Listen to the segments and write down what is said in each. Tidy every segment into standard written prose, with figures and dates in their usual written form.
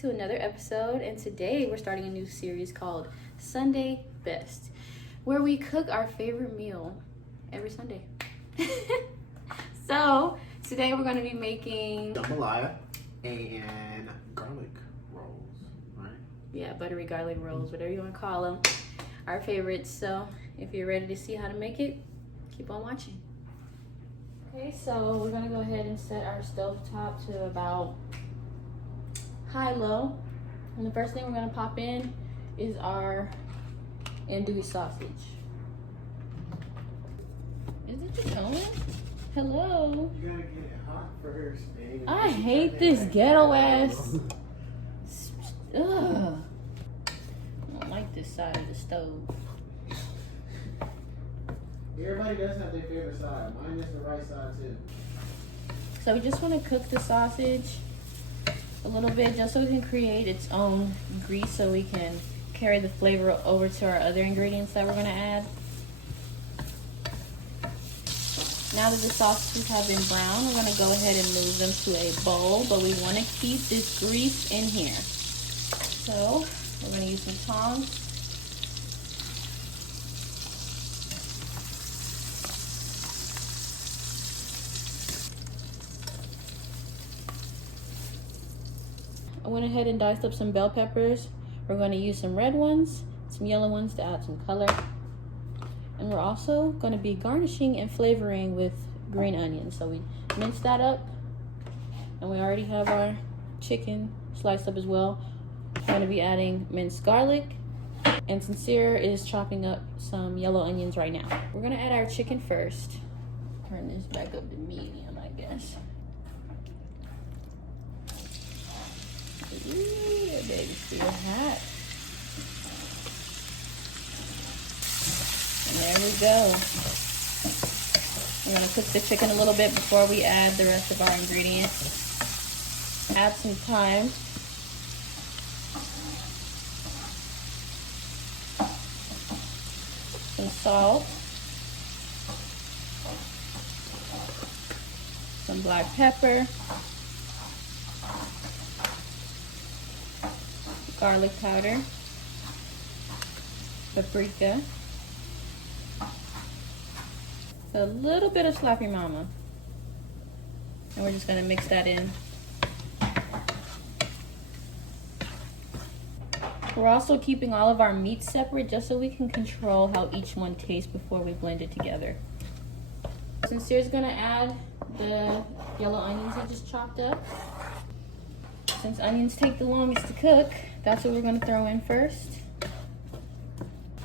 to another episode, and today we're starting a new series called Sunday Best, where we cook our favorite meal every Sunday. So today we're going to be making jambalaya and garlic rolls, right? Yeah, buttery garlic rolls, whatever you want to call them, our favorites. So if you're ready to see how to make it, keep on watching. Okay, so we're gonna go ahead and set our stove top to about high-low. And the first thing we're gonna pop in is our andouille sausage. Is it just going? Hello? You gotta get it hot first, baby. I hate this ghetto ass. Ugh. I don't like this side of the stove. Everybody does have their favorite side. Mine is the right side too. So we just want to cook the sausage a little bit just so it can create its own grease so we can carry the flavor over to our other ingredients that we're going to add. Now that the sausages have been browned, we're going to go ahead and move them to a bowl, but we want to keep this grease in here. So we're going to use some tongs. I went ahead and diced up some bell peppers. We're going to use some red ones, some yellow ones to add some color. And we're also going to be garnishing and flavoring with green onions. So we mince that up. And we already have our chicken sliced up as well. We're going to be adding minced garlic. And Sincere is chopping up some yellow onions right now. We're going to add our chicken first. Turn this back up to medium, I guess. Ooh, that baby's still hot. And there we go. We're gonna cook the chicken a little bit before we add the rest of our ingredients. Add some thyme. Some salt. Some black pepper. Garlic powder, paprika, a little bit of Slappy Mama, and we're just going to mix that in. We're also keeping all of our meats separate just so we can control how each one tastes before we blend it together. Sincere's going to add the yellow onions he just chopped up. Since onions take the longest to cook, that's what we're going to throw in first.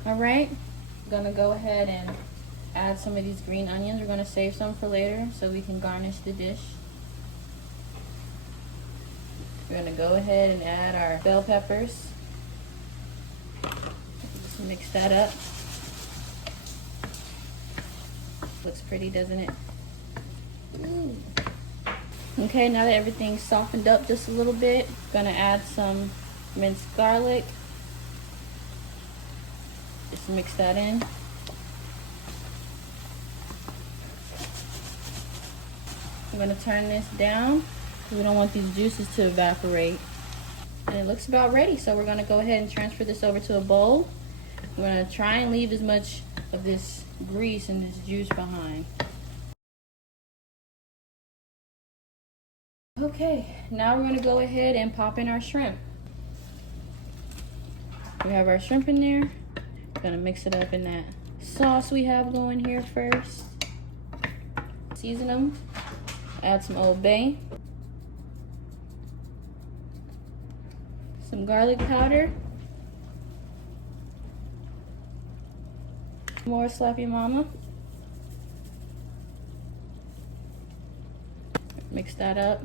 All right, I'm going to go ahead and add some of these green onions. We're going to save some for later so we can garnish the dish. We're going to go ahead and add our bell peppers. Just mix that up. Looks pretty, doesn't it? Ooh. Okay, now that everything's softened up just a little bit, I'm gonna add some minced garlic. Just mix that in. I'm gonna turn this down because we don't want these juices to evaporate. And it looks about ready, so we're gonna go ahead and transfer this over to a bowl. We're gonna try and leave as much of this grease and this juice behind. Okay, now we're gonna go ahead and pop in our shrimp. We have our shrimp in there. Gonna mix it up in that sauce we have going here first. Season them. Add some Old Bay. Some garlic powder. More Slappy Mama. Mix that up.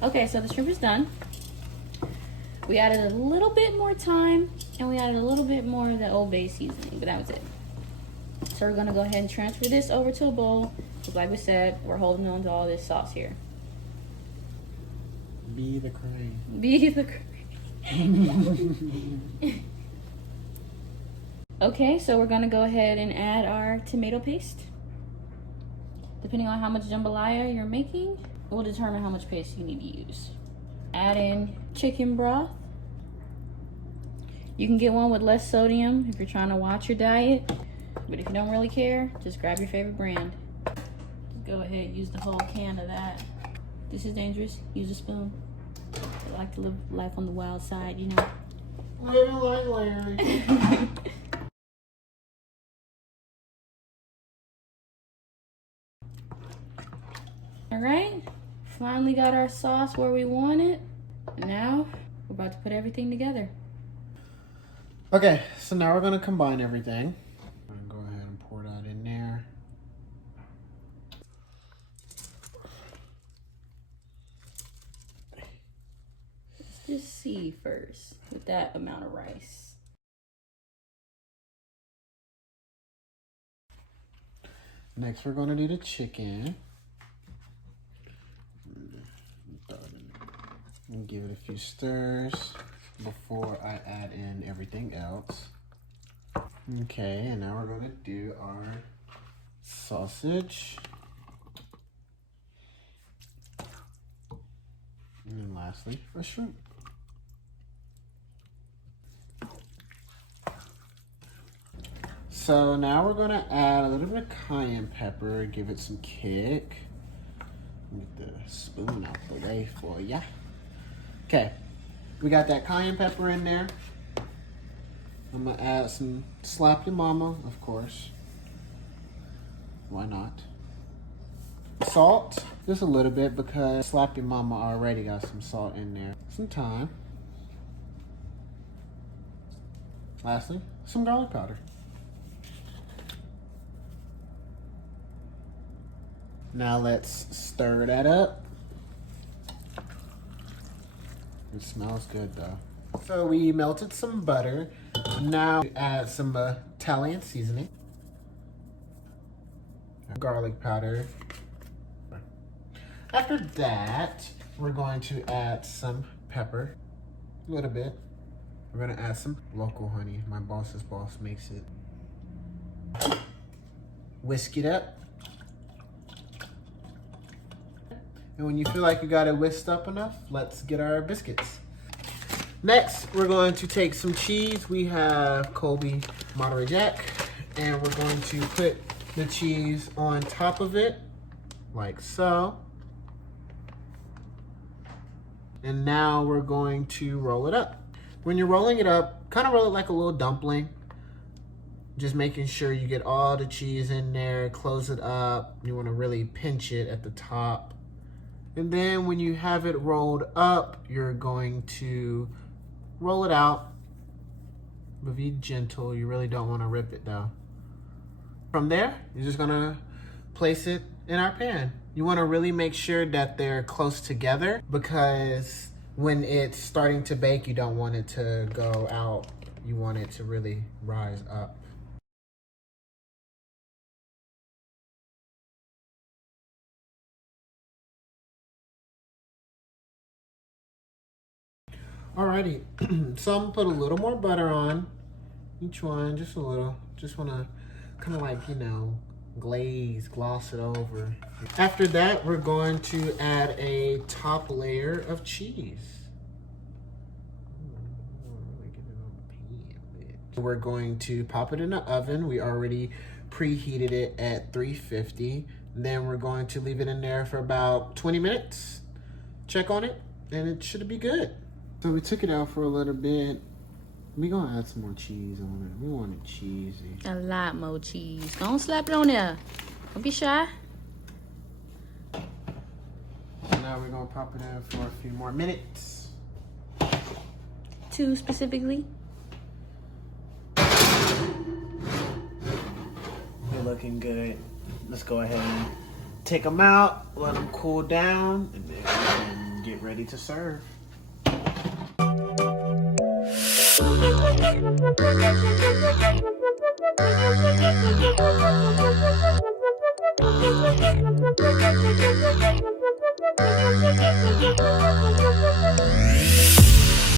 Okay, so the shrimp is done. We added a little bit more thyme and we added a little bit more of the Old Bay seasoning, but that was it. So we're gonna go ahead and transfer this over to a bowl. Because like we said, we're holding on to all this sauce here. Be the cream. Be the cream. Okay, so we're gonna go ahead and add our tomato paste. Depending on how much jambalaya you're making, will determine how much paste you need to use. add in chicken broth. You can get one with less sodium if you're trying to watch your diet, but if you don't really care, just grab your favorite brand. Just go ahead, use the whole can of that. This is dangerous, use a spoon. I like to live life on the wild side, you know. Living like Larry. All right, finally got our sauce where we want it. Now, we're about to put everything together. Okay, so now we're gonna combine everything. I'm gonna go ahead and pour that in there. Let's just see first with that amount of rice. Next, we're gonna do the chicken. And give it a few stirs before I add in everything else. Okay, and now we're gonna do our sausage. And then lastly, our shrimp. So now we're gonna add a little bit of cayenne pepper, give it some kick. Get the spoon out the way for ya. Okay, we got that cayenne pepper in there. I'm gonna add some Slap Your Mama, of course. Why not? Salt, just a little bit because Slap Your Mama already got some salt in there. Some thyme. Lastly, some garlic powder. Now let's stir that up. It smells good though. So we melted some butter. Now we add some Italian seasoning. Garlic powder. After that, we're going to add some pepper. A little bit. We're gonna add some local honey. My boss's boss makes it. Whisk it up. And when you feel like you got it whisked up enough, let's get our biscuits. Next, we're going to take some cheese. We have Colby Monterey Jack, and we're going to put the cheese on top of it, like so. And now we're going to roll it up. When you're rolling it up, kind of roll it like a little dumpling. Just making sure you get all the cheese in there, close it up. You want to really pinch it at the top. And then when you have it rolled up, you're going to roll it out, but be gentle. You really don't want to rip it though. From there, you're just gonna place it in our pan. You want to really make sure that they're close together because when it's starting to bake, you don't want it to go out. You want it to really rise up. Alrighty, so I'm gonna put a little more butter on each one, just a little. Just wanna kind of like, you know, gloss it over. After that, we're going to add a top layer of cheese. We're going to pop it in the oven. We already preheated it at 350. Then we're going to leave it in there for about 20 minutes. Check on it, and it should be good. So we took it out for a little bit. We're gonna add some more cheese on it. We want it cheesy. A lot more cheese. Don't slap it on there. Don't be shy. Now we're gonna pop it in for a few more minutes. 2 specifically. They're looking good. Let's go ahead and take them out, let them cool down, and then get ready to serve.